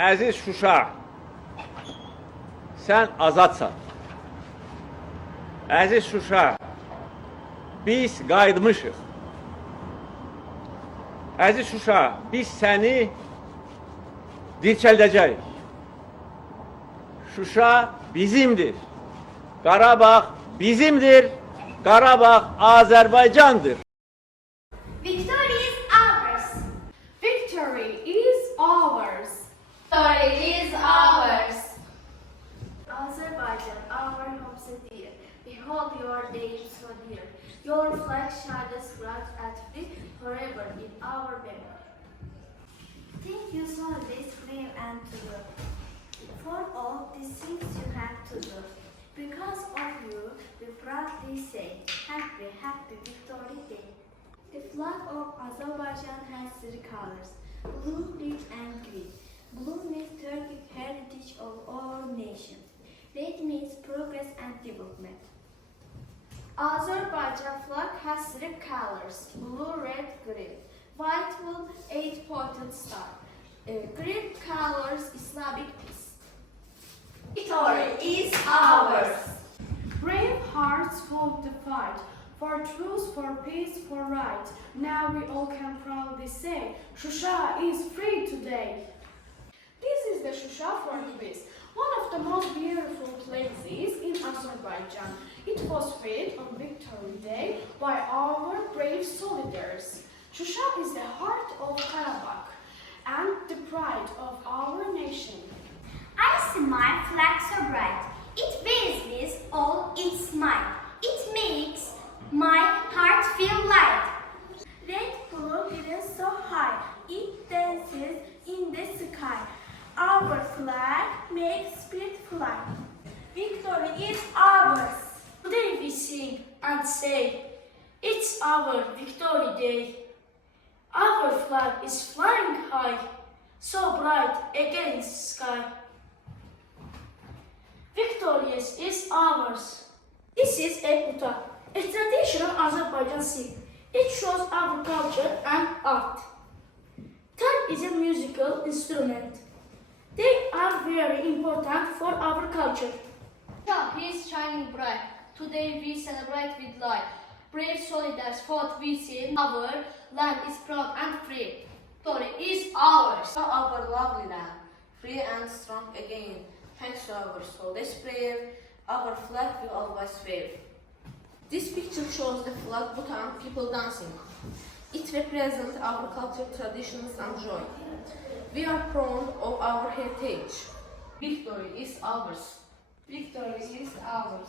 Əziz Şuşa, sən azadsan. Əziz Şuşa, biz qayıtmışıq. Əziz Şuşa, biz səni dirçəldəcəyik. Şuşa bizimdir. Qarabağ bizimdir. Qarabağ Azərbaycandır. Victory is ours. Victory is ours. Victory is ours. Azerbaijan, our home so dear, behold your name so dear. Your flag shines bright and free, forever in our memory. Thank you so this brave and true, for all the things you have to do. Because of you, we proudly say, Happy, Happy Victory Day. The flag of Azerbaijan has three colors, blue, red and green. Blue means Turkic heritage of our nation. Red means progress and development. Azerbaijan flag has three colors, blue, red, green. White wool, 8-pointed star. Green colors, Islamic peace. Victory is ours. Brave hearts fought the fight, for truth, for peace, for right. Now we all can proudly say, Shusha is free today. This is the Shusha fortress, one of the most beautiful places in Azerbaijan. It was built on Victory Day by our brave soldiers. Shusha is the heart of Karabakh and the pride of our nation. I see my flag so bright. It beams with all its might. It makes my heart feel light. Red blue green so high, it dances in the sky. Our flag makes spirit fly. Victory is ours. Today we sing and say, it's our Victory Day. Our flag is flying high, so bright against sky. Victorious is ours. This is a uta, a traditional Azerbaijan sing. It shows our culture and art. Tar is a musical instrument. They are very important for our culture. Shah is shining bright. Today we celebrate with light. Brave soldiers fought within our land is proud and free. Victory is ours. Our lovely land, free and strong again. Thanks to our soldiers brave, our flag will always wave. This picture shows the flag Bhutan people dancing. It represents our culture, traditions and joy. We are proud of our heritage. Victory is ours. Victory is ours.